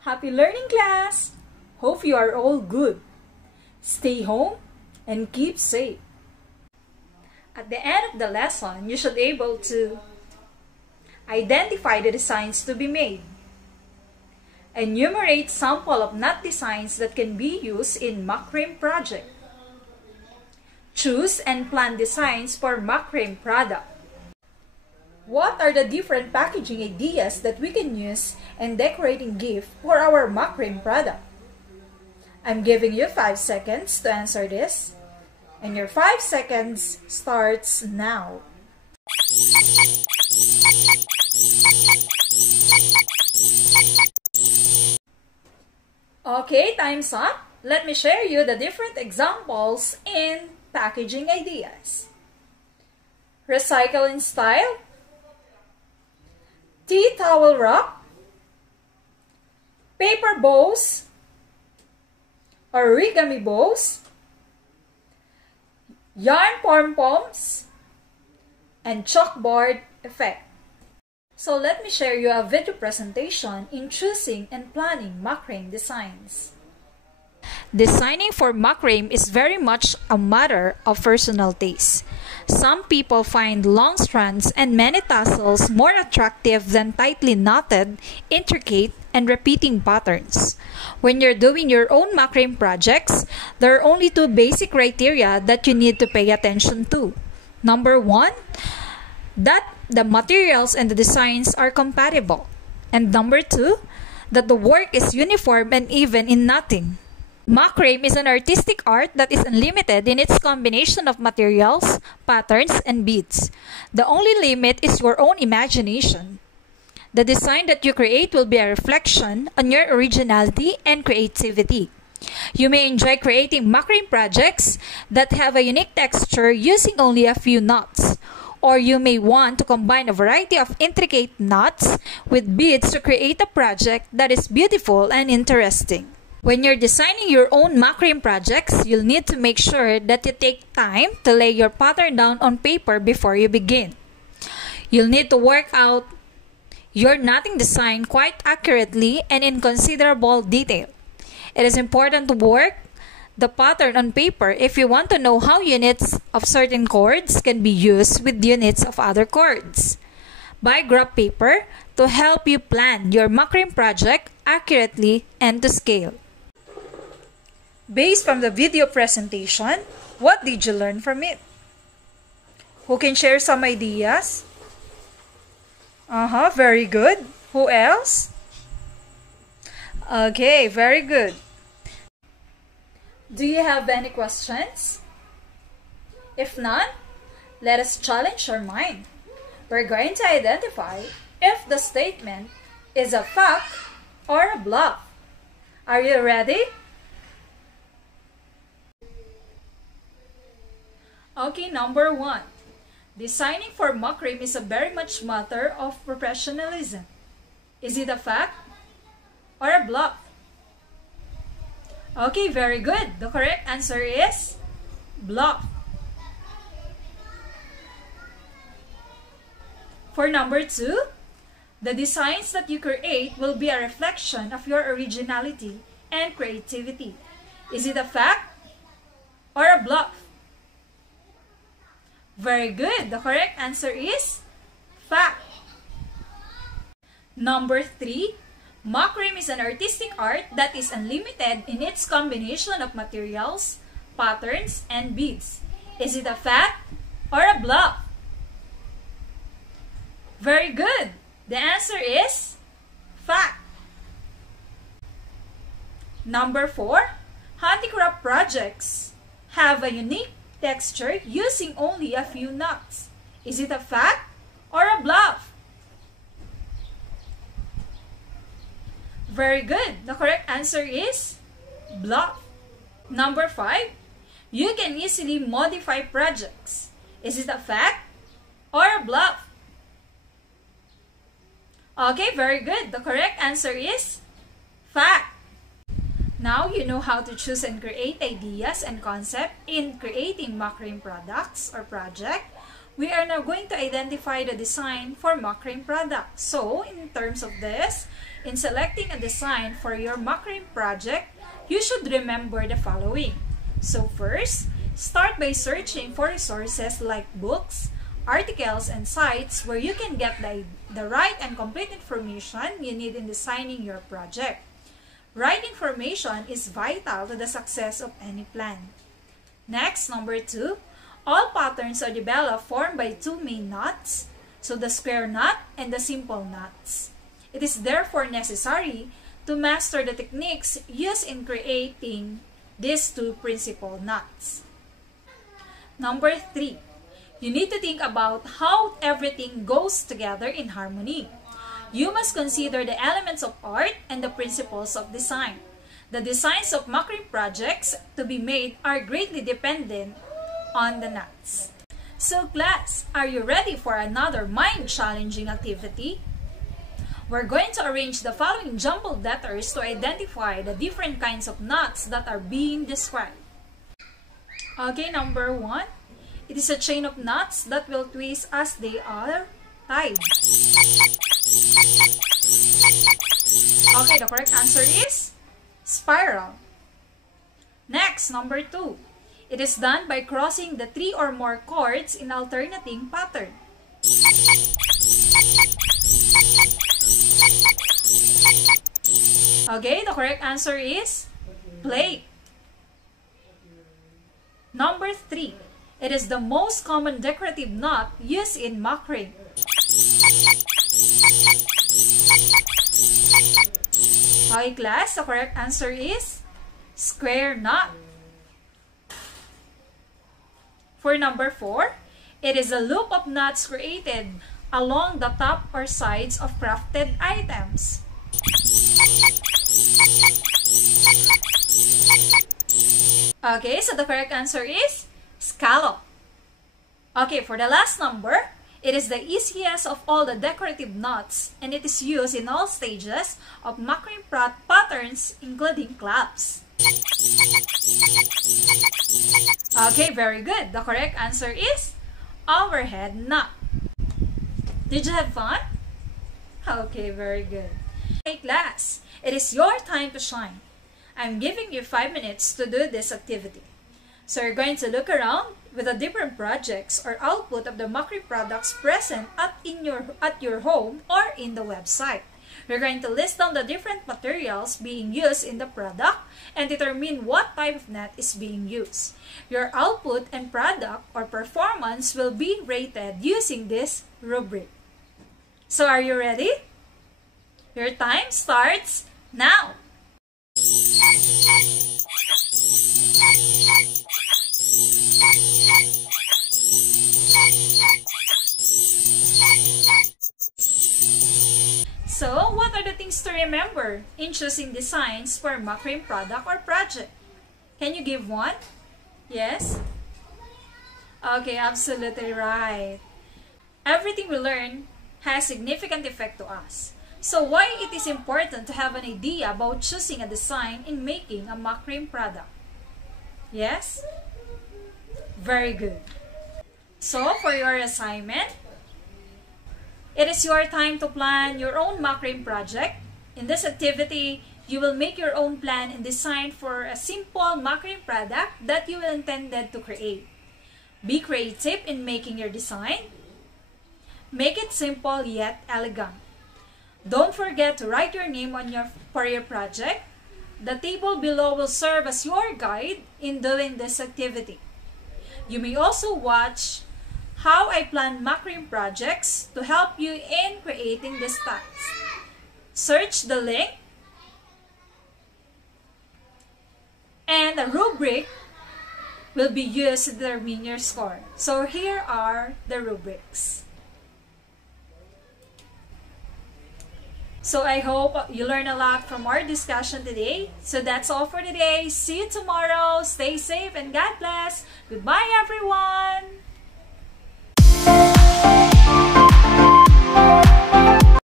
Happy learning, class! Hope you are all good. Stay home and keep safe. At the end of the lesson, you should be able to identify the designs to be made, enumerate sample of knot designs that can be used in Macramé project, choose and plan designs for Macramé product. What are the different packaging ideas that we can use in decorating gift for our Macramé product? I'm giving you 5 seconds to answer this, and your 5 seconds starts now. Okay, time's up. Let me share you the different examples in packaging ideas. Recycle in style, tea towel wrap, paper bows, origami bows, yarn pom-poms, and chalkboard effect. So let me share you a video presentation in choosing and planning Macramé designs. Designing for Macramé is very much a matter of personal taste. Some people find long strands and many tassels more attractive than tightly knotted, intricate, and repeating patterns. When you're doing your own Macramé projects, there are only 2 basic criteria that you need to pay attention to. Number 1, that the materials and the designs are compatible. And number 2, that the work is uniform and even in knotting. Macramé is an artistic art that is unlimited in its combination of materials, patterns, and beads. The only limit is your own imagination. The design that you create will be a reflection on your originality and creativity. You may enjoy creating Macramé projects that have a unique texture using only a few knots. Or you may want to combine a variety of intricate knots with beads to create a project that is beautiful and interesting. When you're designing your own Macramé projects, you'll need to make sure that you take time to lay your pattern down on paper before you begin. You'll need to work out your knotting design quite accurately and in considerable detail. It is important to work the pattern on paper if you want to know how units of certain cords can be used with units of other cords. Buy graph paper to help you plan your Macramé project accurately and to scale. Based from the video presentation, what did you learn from it? Who can share some ideas? Very good. Who else? Okay, very good. Do you have any questions? If none, let us challenge our mind. We're going to identify if the statement is a fact or a bluff. Are you ready? Okay, number 1. Designing for Macramé is a very much matter of professionalism. Is it a fact or a bluff? Okay, very good. The correct answer is bluff. For number 2, the designs that you create will be a reflection of your originality and creativity. Is it a fact or a bluff? Very good. The correct answer is fact. Number 3, Macramé is an artistic art that is unlimited in its combination of materials, patterns, and beads. Is it a fact or a bluff? Very good. The answer is fact. Number 4, handicraft projects have a unique texture using only a few knots. Is it a fact or a bluff? Very good. The correct answer is bluff. Number 5, you can easily modify projects. Is it a fact or a bluff? Okay, very good. The correct answer is fact. Now you know how to choose and create ideas and concepts in creating Macramé products or project. we are now going to identify the design for Macramé product. So, in terms of this, in selecting a design for your Macramé project, you should remember the following. So first, start by searching for resources like books, articles, and sites where you can get the right and complete information you need in designing your project. Right information is vital to the success of any plan. Next, number 2, all patterns are developed formed by two main knots, so the square knot and the simple knots. It is therefore necessary to master the techniques used in creating these two principal knots. Number 3, you need to think about how everything goes together in harmony. You must consider the elements of art and the principles of design. The designs of Macramé projects to be made are greatly dependent on the knots. So class, are you ready for another mind-challenging activity? We're going to arrange the following jumbled letters to identify the different kinds of knots that are being described. Okay, number 1. It is a chain of knots that will twist as they are tied. Okay, the correct answer is spiral. Next, number 2. It is done by crossing the 3 or more chords in alternating pattern. Okay, the correct answer is plate. Number 3. It is the most common decorative knot used in macramé. Okay, class, the correct answer is square knot. For number 4, it is a loop of knots created along the top or sides of crafted items. Okay, so the correct answer is scallop. Okay, for the last number, it is the easiest of all the decorative knots and it is used in all stages of macramé patterns including clasps. Okay, very good. The correct answer is overhead knot. Did you have fun? Okay, very good. Hey class, it is your time to shine. I'm giving you 5 minutes to do this activity. So you're going to look around with the different projects or output of the macramé products present at your home or in the website. We're going to list down the different materials being used in the product and determine what type of net is being used. Your output and product or performance will be rated using this rubric. So are you ready? Your time starts now! So, what are the things to remember in choosing designs for macramé product or project? Can you give one? Yes? Okay, absolutely right. Everything we learn has significant effect to us. So, why it is important to have an idea about choosing a design in making a macramé product? Yes? Very good. So, for your assignment, it is your time to plan your own macramé project. In this activity, you will make your own plan and design for a simple macramé product that you will intended to create. Be creative in making your design. Make it simple yet elegant. Don't forget to write your name for your project. The table below will serve as your guide in doing this activity. You may also watch how I plan macramé projects to help you in creating this task. Search the link and a rubric will be used to determine your score. So here are the rubrics. So I hope you learned a lot from our discussion today. So that's all for today. See you tomorrow. Stay safe and God bless. Goodbye everyone.